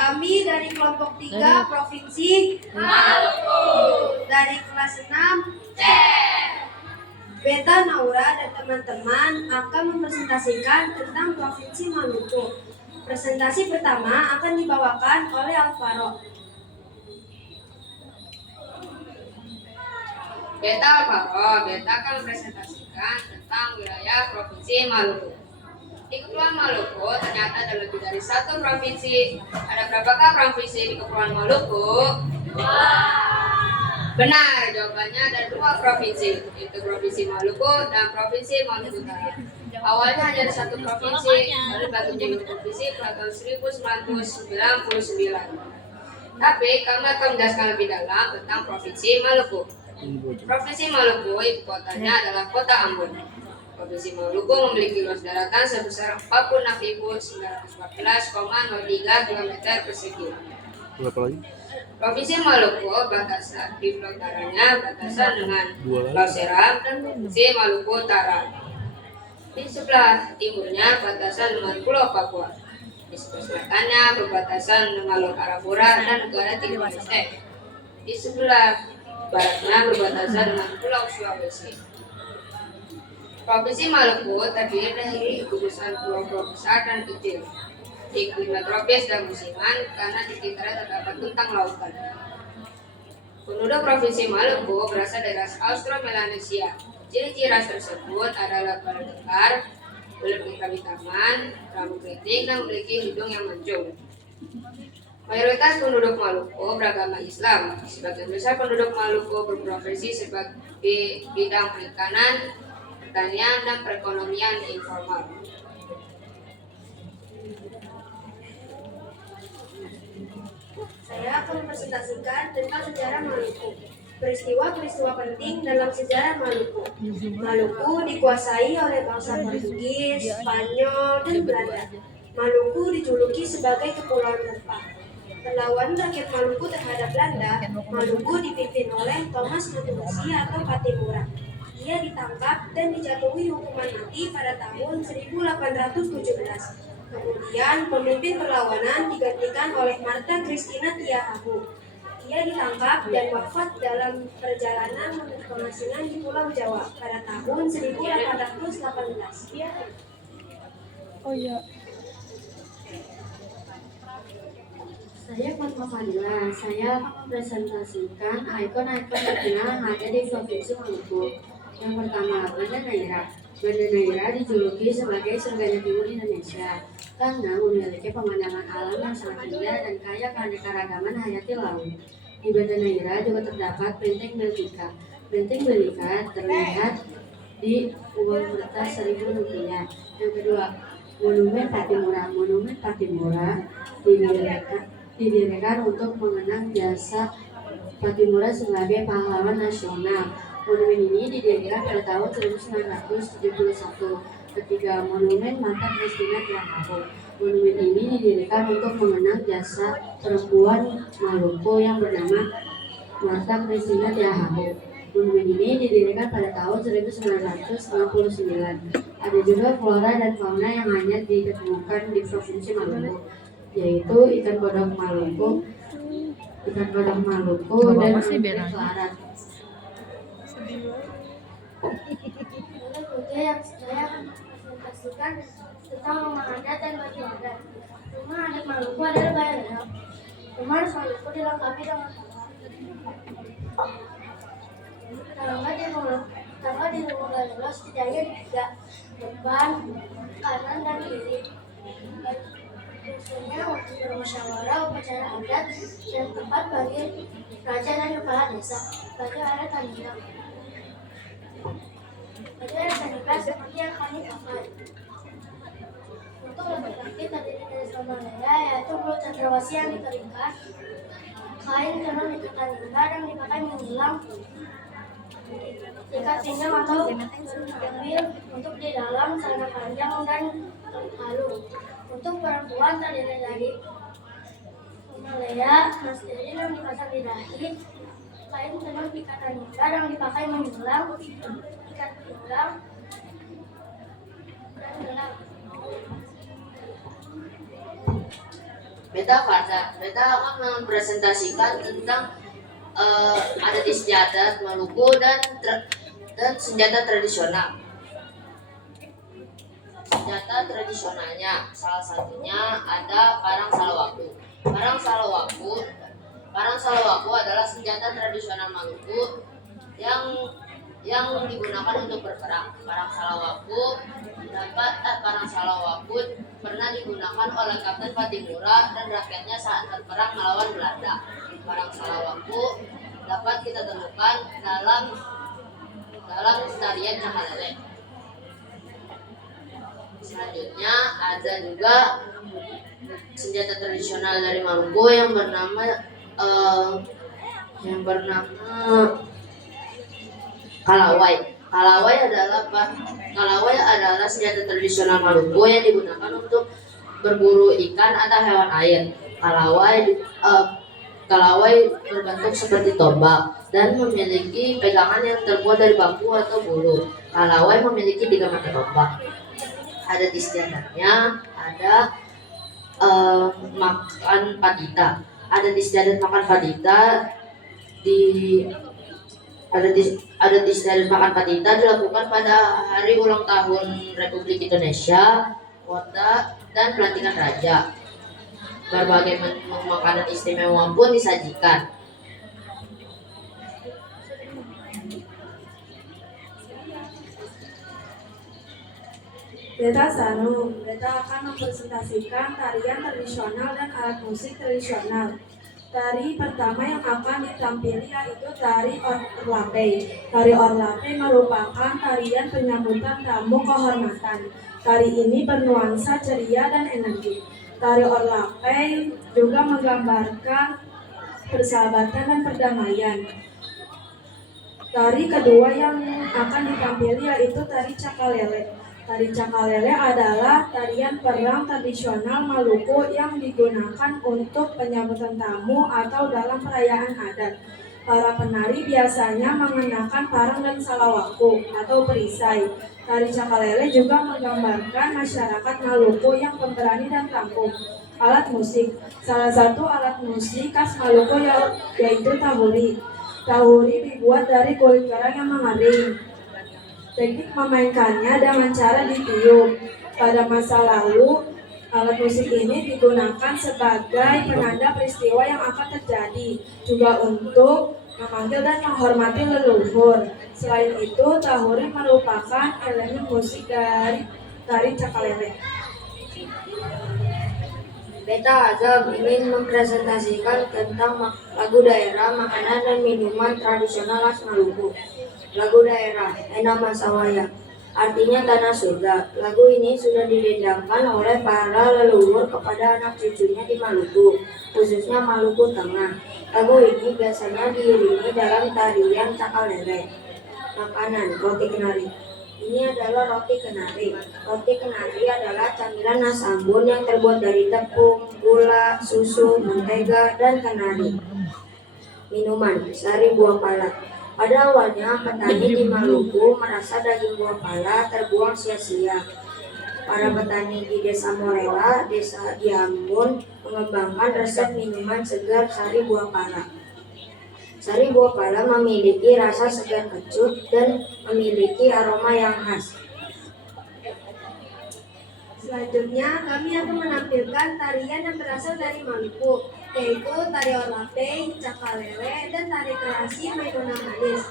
Kami dari kelompok 3 Provinsi Maluku. Dari kelas 6 C. Beta Naura dan teman-teman akan mempresentasikan tentang Provinsi Maluku. Presentasi pertama akan dibawakan oleh Alvaro. Beta Alvaro, Beta akan mempresentasikan tentang wilayah Provinsi Maluku. Di Kepulauan Maluku ternyata ada lebih dari satu provinsi. Ada berapakah provinsi di Kepulauan Maluku? Benar, jawabannya ada 2 provinsi, yaitu Provinsi Maluku dan Provinsi Maluku Utara. Awalnya hanya ada satu provinsi, lalu dibagi menjadi provinsi pada tahun 1999. Tapi kami akan menjelaskan lebih dalam tentang Provinsi Maluku. Provinsi Maluku, ibu kotanya adalah Kota Ambon. Provinsi Maluku memiliki luas daratan sebesar 46.914,03 km persegi. Berapa lagi? Provinsi Maluku batasan di utaranya batasan dengan Pulau Seram dan Provinsi Maluku Utara. Di sebelah timurnya batasan dengan Pulau Papua. Di sebelah selatannya berbatasan dengan Laut Arafura dan Negara Timor Leste. Di sebelah baratnya berbatasan dengan Pulau Sulawesi. Provinsi Maluku terdiri dari gugusan pulau-pulau besar dan kecil. Iklimnya tropis dan musiman karena di sekitarnya terdapat bentang lautan. Penduduk Provinsi Maluku berasal dari ras Austro-Melanesia. Ciri-ciri ras tersebut adalah kulit kekar, kulit kehitaman, rambut keriting, dan memiliki hidung yang mancung. Mayoritas penduduk Maluku beragama Islam. Sebagian besar penduduk Maluku berprofesi sebagai bidang perikanan, pertanian, dan perekonomian informal. Saya akan mempresentasikan tentang sejarah Maluku. Peristiwa-peristiwa penting dalam sejarah Maluku. Maluku dikuasai oleh bangsa Portugis, Spanyol, dan Belanda. Maluku dijuluki sebagai Kepulauan Rempah. Perlawanan rakyat Maluku terhadap Belanda, Maluku dipimpin oleh Thomas Matulasi atau Patimura. Ia ditangkap dan dijatuhi hukuman mati pada tahun 1817. Kemudian pemimpin perlawanan digantikan oleh Martha Christina Tiahahu. Ia ditangkap dan wafat dalam perjalanan menuju pengasingan di Pulau Jawa pada tahun 1818. Oh iya. Saya Fatma Fadila. Saya akan mempresentasikan ikon-ikon terkenal yang ada di Provinsi Maluku. Yang pertama, Banda Neira. Banda Neira dijuluki sebagai surganya timur Indonesia karena memiliki pemandangan alam yang sangat indah dan kaya keanekaragaman hayati laut. Di Banda Neira juga terdapat Benteng Belgika. Benteng Belgika terlihat di uang kertas Rp1.000. Yang kedua, Monumen Patimura. Monumen Patimura didirikan untuk mengenang jasa Patimura sebagai pahlawan nasional. Monumen ini didirikan pada tahun 1971. Ketiga, Monumen Martha Christina Tiahahu. Monumen ini didirikan untuk mengenang jasa perempuan Maluku yang bernama Martha Christina Tiahahu. Monumen ini didirikan pada tahun 1999. Ada juga flora dan fauna yang hanya ditemukan di Provinsi Maluku, yaitu ikan kodok Maluku, dan larat. Yang saya akan presentasikan tentang rumah adat dan baju adat. Rumah adat Maluku adalah Bayar. Rumah adat Maluku dilengkapi dengan tangga di rumah Galulos setidaknya di 3, depan, kanan, dan kiri. Fungsinya untuk bermusyawarah, upacara adat, dan tempat bagi raja dan kepala desa. Baju adat Tanjung. Baju adat Tanjung seperti yang kami pakai. Untuk lebih praktis terdiri dari selama yaitu bulu cendrawasih yang dikeringkan, kain tenun ikatan hingga yang dipakai menjelang, ikat pinggang atau jambil untuk di dalam, celana panjang dan kalung. Untuk perempuan terdiri dari malaya, maskerin yang dipasang di dahi, kain tenun ikatan hingga yang dipakai menjelang, ikat pinggang, dan gelang. Beta Fardan. Beta akan mempresentasikan tentang adat istiadat Maluku dan senjata tradisional. Senjata tradisionalnya salah satunya ada parang salawaku. Parang salawaku adalah senjata tradisional Maluku yang digunakan untuk berperang. Parang salawaku pernah digunakan oleh Kapten Patimura dan rakyatnya saat berperang melawan Belanda. Parang salawaku dapat kita temukan dalam tarian Cakalele. Selanjutnya ada juga senjata tradisional dari Maluku yang bernama kalawai. Kalawai adalah senjata tradisional Maluku yang digunakan untuk berburu ikan atau hewan air. Kalawai berbentuk seperti tombak dan memiliki pegangan yang terbuat dari bambu atau bulu. Kalawai memiliki 3 mata tombak. Adat istiadatnya ada makan padita. Adat istiadat makan padita dilakukan pada hari ulang tahun Republik Indonesia, kota, dan pelantikan raja. Berbagai menu makanan istimewa pun disajikan. Beta Sanu, Beta akan mempresentasikan tarian tradisional dan alat musik tradisional. Tari pertama yang akan ditampili yaitu tari Orlape. Tari Orlape merupakan tarian penyambutan tamu kehormatan. Tari ini bernuansa ceria dan energi. Tari Orlape juga menggambarkan persahabatan dan perdamaian. Tari kedua yang akan ditampili yaitu tari Cakalele. Tari Cakalele adalah tarian perang tradisional Maluku yang digunakan untuk penyambutan tamu atau dalam perayaan adat. Para penari biasanya mengenakan parang dan salawaku atau perisai. Tari Cakalele juga menggambarkan masyarakat Maluku yang pemberani dan tangguh. Alat musik. Salah satu alat musik khas Maluku yaitu tahuri. Tahuri dibuat dari kulit kerang yang mengering. Teknik memainkannya dengan cara ditiup. Pada masa lalu, alat musik ini digunakan sebagai penanda peristiwa yang akan terjadi, juga untuk memanggil dan menghormati leluhur. Selain itu, tahuri merupakan elemen musik dari tari Cakalele. Beta Azam ingin mempresentasikan tentang lagu daerah, makanan, dan minuman tradisional khas Maluku. Lagu daerah, Enama Sawaya, artinya tanah surga. Lagu ini sudah didendangkan oleh para leluhur kepada anak cucunya di Maluku, khususnya Maluku Tengah. Lagu ini biasanya diiringi dalam tarian Cakalele. Makanan, roti kenari. Ini adalah roti kenari. Roti kenari adalah camilan khas Ambon yang terbuat dari tepung, gula, susu, mentega, dan kenari. Minuman, sari buah pala. Pada awalnya, petani di Maluku merasa daging buah pala terbuang sia-sia. Para petani di Desa Morela, Desa di Ambon, mengembangkan resep minuman segar sari buah pala. Sari buah pala memiliki rasa segar kecut dan memiliki aroma yang khas. Selanjutnya, kami akan menampilkan tarian yang berasal dari Maluku, yaitu tari Orlape, Cakalele, dan tari kreasi Mainuna Manis.